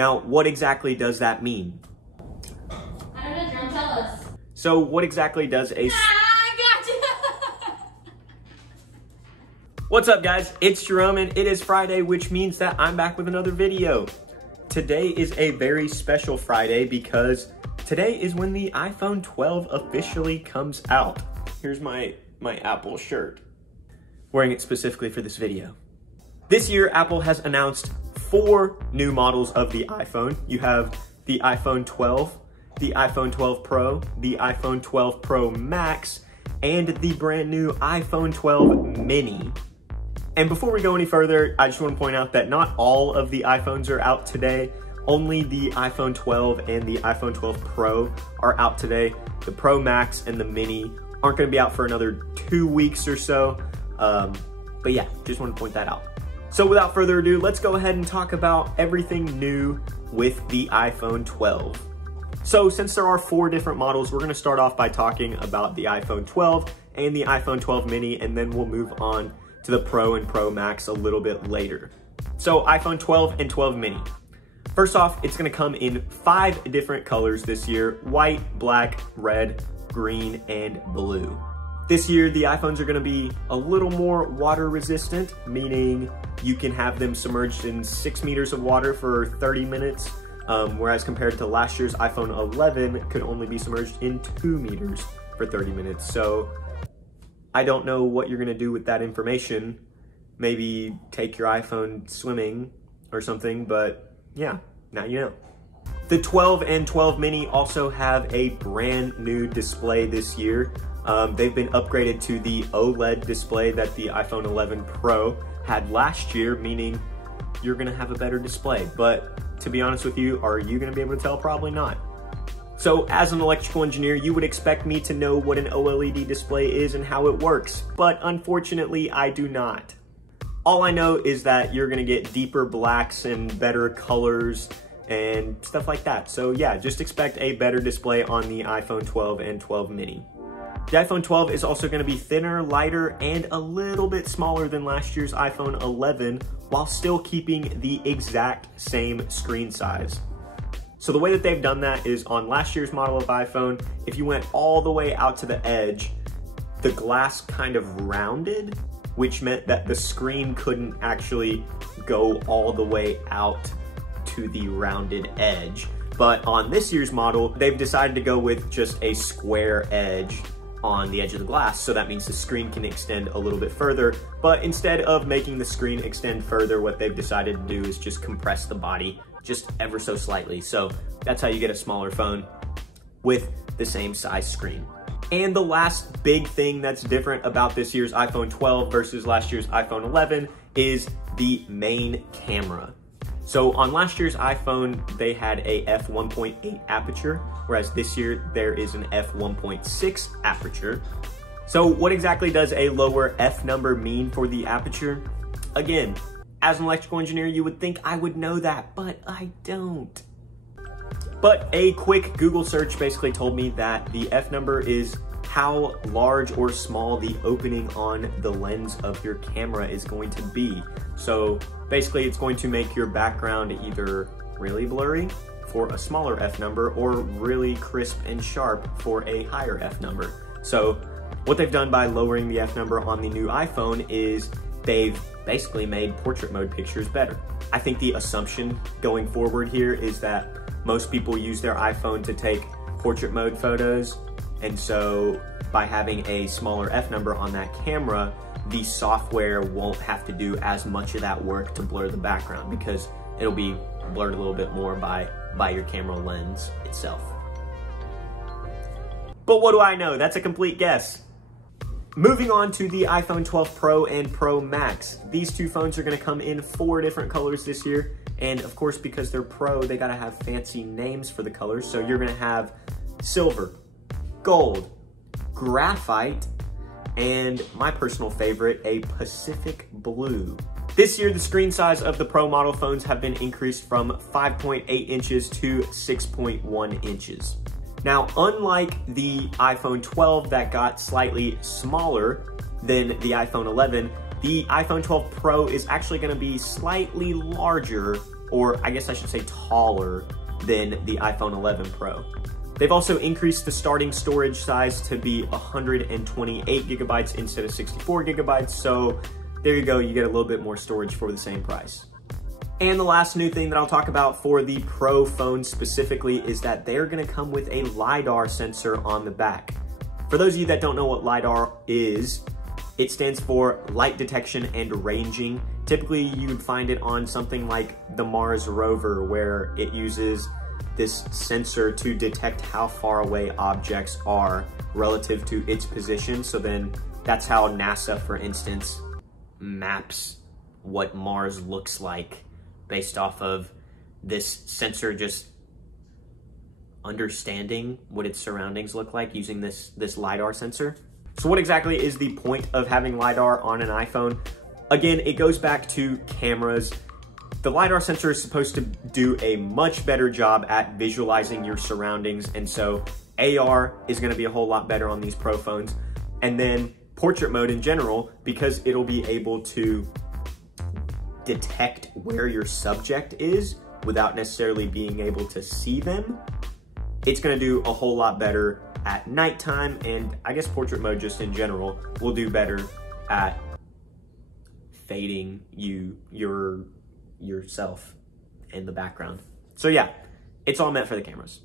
Now, what exactly does that mean? I don't know, Jerome, tell us. So what exactly does a... What's up, guys? It's Jerome, and it is Friday, which means that I'm back with another video. Today is a very special Friday because today is when the iPhone 12 officially comes out. Here's my Apple shirt, wearing it specifically for this video. This year, Apple has announced 4 new models of the iPhone. You have the iPhone 12, the iPhone 12 Pro, the iPhone 12 Pro Max, and the brand new iPhone 12 Mini. And before we go any further, I just want to point out that not all of the iPhones are out today. Only the iPhone 12 and the iPhone 12 Pro are out today. The Pro Max and the Mini aren't going to be out for another 2 weeks or so. But yeah, just want to point that out. So without further ado, let's go ahead and talk about everything new with the iPhone 12. So since there are 4 different models, we're going to start off by talking about the iPhone 12 and the iPhone 12 Mini, and then we'll move on to the Pro and Pro Max a little bit later. So iPhone 12 and 12 Mini. First off, it's going to come in 5 different colors this year: white, black, red, green, and blue. This year, the iPhones are going to be a little more water resistant, meaning you can have them submerged in 6 meters of water for 30 minutes, whereas compared to last year's iPhone 11 could only be submerged in 2 meters for 30 minutes. So I don't know what you're going to do with that information. Maybe take your iPhone swimming or something, but yeah, now you know. The 12 and 12 Mini also have a brand new display this year. They've been upgraded to the OLED display that the iPhone 11 Pro had last year, meaning you're gonna have a better display. But to be honest with you, are you gonna be able to tell? Probably not. So as an electrical engineer, you would expect me to know what an OLED display is and how it works, but unfortunately I do not. All I know is that you're gonna get deeper blacks and better colors and stuff like that. So yeah, just expect a better display on the iPhone 12 and 12 Mini. The iPhone 12 is also going to be thinner, lighter, and a little bit smaller than last year's iPhone 11, while still keeping the exact same screen size. So the way that they've done that is on last year's model of iPhone, if you went all the way out to the edge, the glass kind of rounded, which meant that the screen couldn't actually go all the way out to the rounded edge. But on this year's model, they've decided to go with just a square edge on the edge of the glass, so that means the screen can extend a little bit further. But instead of making the screen extend further, what they've decided to do is just compress the body just ever so slightly. So that's how you get a smaller phone with the same size screen. And the last big thing that's different about this year's iPhone 12 versus last year's iPhone 11 is the main camera. So on last year's iPhone, they had a f1.8 aperture, whereas this year there is an f1.6 aperture. So what exactly does a lower f number mean for the aperture? Again, as an electrical engineer, you would think I would know that, but I don't. But a quick Google search basically told me that the f number is how large or small the opening on the lens of your camera is going to be. So basically it's going to make your background either really blurry for a smaller f number or really crisp and sharp for a higher f number. So what they've done by lowering the f number on the new iPhone is they've basically made portrait mode pictures better. I think the assumption going forward here is that most people use their iPhone to take portrait mode photos, and so by having a smaller f number on that camera, the software won't have to do as much of that work to blur the background because it'll be blurred a little bit more by your camera lens itself. But what do I know? That's a complete guess. Moving on to the iPhone 12 Pro and Pro Max. These 2 phones are going to come in 4 different colors this year. And of course, because they're Pro, they got to have fancy names for the colors. So you're going to have silver, gold, graphite, and my personal favorite, a Pacific blue. This year, the screen size of the Pro model phones have been increased from 5.8 inches to 6.1 inches. Now, unlike the iPhone 12 that got slightly smaller than the iPhone 11, the iPhone 12 Pro is actually going to be slightly larger or I guess I should say taller, than the iPhone 11 Pro. They've also increased the starting storage size to be 128 gigabytes instead of 64 gigabytes, so there you go, you get a little bit more storage for the same price. And the last new thing that I'll talk about for the Pro phone specifically is that they're gonna come with a LiDAR sensor on the back. For those of you that don't know what LiDAR is, it stands for light detection and ranging. Typically, you would find it on something like the Mars rover, where it uses this sensor to detect how far away objects are relative to its position. So then that's how NASA, for instance, maps what Mars looks like based off of this sensor just understanding what its surroundings look like using this LiDAR sensor. So what exactly is the point of having LiDAR on an iPhone? Again, it goes back to cameras. The LiDAR sensor is supposed to do a much better job at visualizing your surroundings, and so AR is gonna be a whole lot better on these Pro phones. And then portrait mode in general, because it'll be able to detect where your subject is without necessarily being able to see them. It's gonna do a whole lot better at nighttime, and I guess portrait mode just in general will do better at fading yourself in the background. So yeah, it's all meant for the cameras.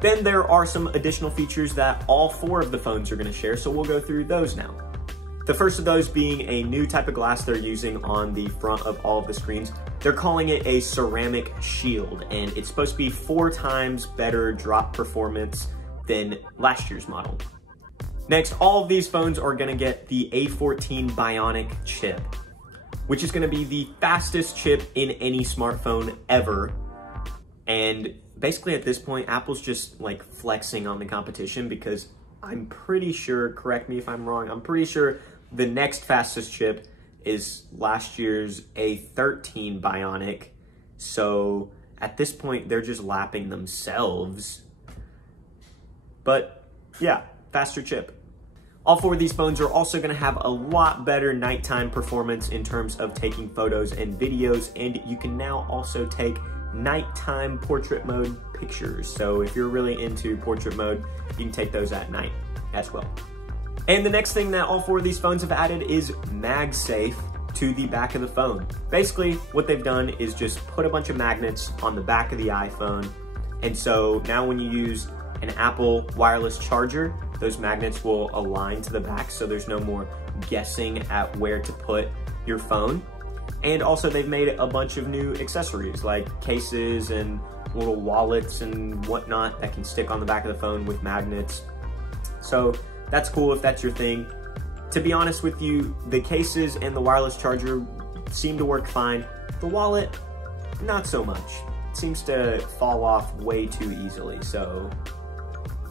Then there are some additional features that all four of the phones are gonna share, so we'll go through those now. The first of those being a new type of glass they're using on the front of all of the screens. They're calling it a ceramic shield, and it's supposed to be 4 times better drop performance than last year's model. Next, all of these phones are gonna get the A14 Bionic chip, which is gonna be the fastest chip in any smartphone ever. And basically at this point, Apple's just like flexing on the competition, because I'm pretty sure, correct me if I'm wrong, I'm pretty sure the next fastest chip is last year's A13 Bionic. So at this point, they're just lapping themselves. But yeah, faster chip. All four of these phones are also gonna have a lot better nighttime performance in terms of taking photos and videos, and you can now also take nighttime portrait mode pictures. So if you're really into portrait mode, you can take those at night as well. And the next thing that all four of these phones have added is MagSafe to the back of the phone. Basically, what they've done is just put a bunch of magnets on the back of the iPhone, and so now when you use an Apple wireless charger, those magnets will align to the back, so there's no more guessing at where to put your phone. And also they've made a bunch of new accessories like cases and little wallets and whatnot that can stick on the back of the phone with magnets. So that's cool if that's your thing. To be honest with you, the cases and the wireless charger seem to work fine. The wallet, not so much. It seems to fall off way too easily, so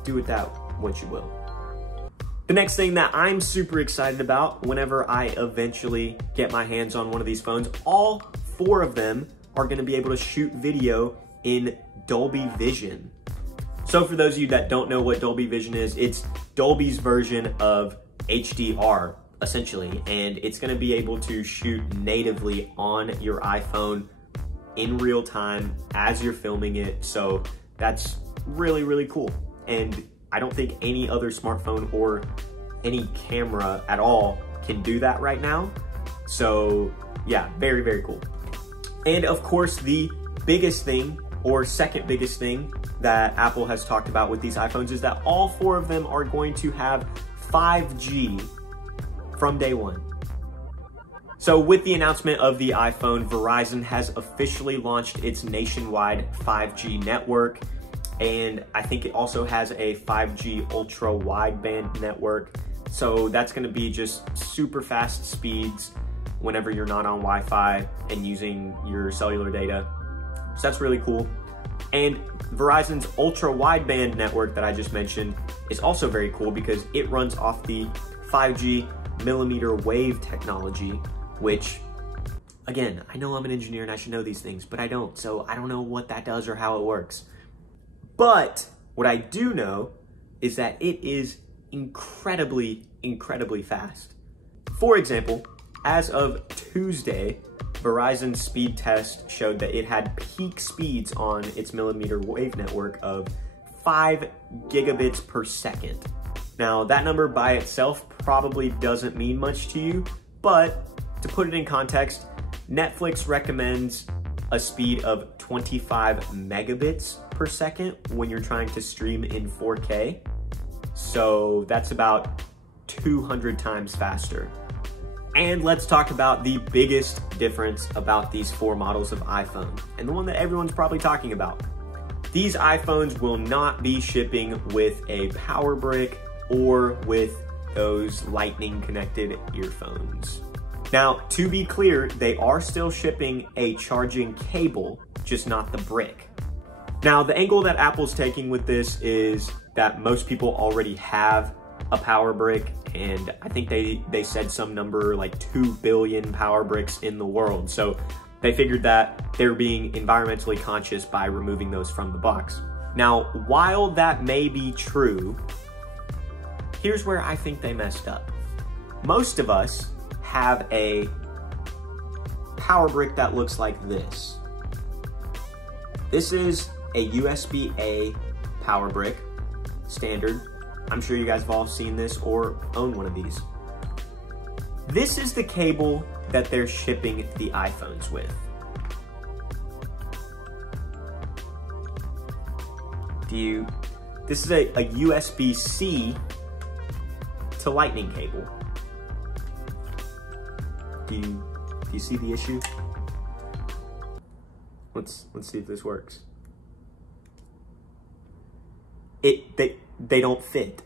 do with that what you will. The next thing that I'm super excited about whenever I eventually get my hands on one of these phones, all four of them are gonna be able to shoot video in Dolby Vision. So for those of you that don't know what Dolby Vision is, it's Dolby's version of HDR, essentially, and it's gonna be able to shoot natively on your iPhone in real time as you're filming it. So that's really, really cool. And I don't think any other smartphone or any camera at all can do that right now. So yeah, very, very cool. And of course, the biggest thing, or second biggest thing, that Apple has talked about with these iPhones is that all four of them are going to have 5G from day one. So with the announcement of the iPhone, Verizon has officially launched its nationwide 5G network. And I think it also has a 5G ultra wideband network. So that's gonna be just super fast speeds whenever you're not on Wi-Fi and using your cellular data. So that's really cool. And Verizon's ultra wideband network that I just mentioned is also very cool because it runs off the 5G millimeter wave technology, which, again, I know I'm an engineer and I should know these things, but I don't. So I don't know what that does or how it works. But what I do know is that it is incredibly, incredibly fast. For example, As of Tuesday, Verizon's speed test showed that it had peak speeds on its millimeter wave network of 5 gigabits per second. Now, that number by itself probably doesn't mean much to you, but to put it in context, Netflix recommends a speed of 25 megabits per second when you're trying to stream in 4K. So that's about 200 times faster. And let's talk about the biggest difference about these 4 models of iPhone, and the one that everyone's probably talking about. These iPhones will not be shipping with a power brick or with those lightning connected earphones. Now, to be clear, they are still shipping a charging cable, just not the brick. Now, the angle that Apple's taking with this is that most people already have a power brick, and I think they said some number like 2 billion power bricks in the world. So they figured that they're being environmentally conscious by removing those from the box. Now, while that may be true, here's where I think they messed up. Most of us have a power brick that looks like this. This is a USB-A power brick, standard. I'm sure you guys have all seen this or own one of these. This is the cable that they're shipping the iPhones with. This is a USB-C to lightning cable. Do you see the issue? Let's see if this works. They don't fit.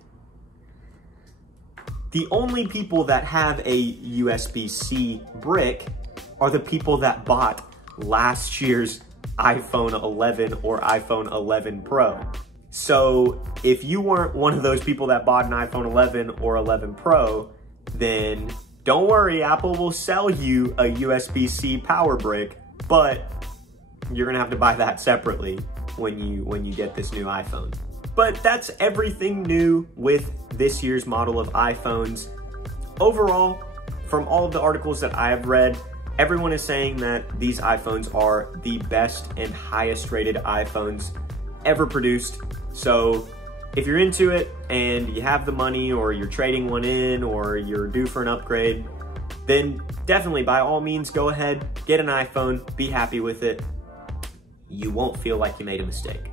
The only people that have a USB-C brick are the people that bought last year's iPhone 11 or iPhone 11 Pro. So if you weren't one of those people that bought an iPhone 11 or 11 Pro, then don't worry, Apple will sell you a USB-C power brick, but you're gonna have to buy that separately when you get this new iPhone. But that's everything new with this year's model of iPhones. Overall, from all of the articles that I have read, everyone is saying that these iPhones are the best and highest rated iPhones ever produced. So if you're into it and you have the money, or you're trading one in, or you're due for an upgrade, then definitely by all means go ahead, get an iPhone, be happy with it. You won't feel like you made a mistake.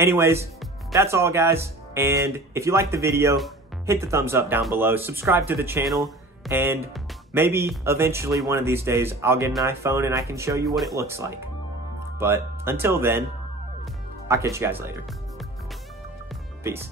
Anyways, that's all guys, and if you liked the video, hit the thumbs up down below, subscribe to the channel, and maybe eventually one of these days I'll get an iPhone and I can show you what it looks like. But until then, I'll catch you guys later. Peace.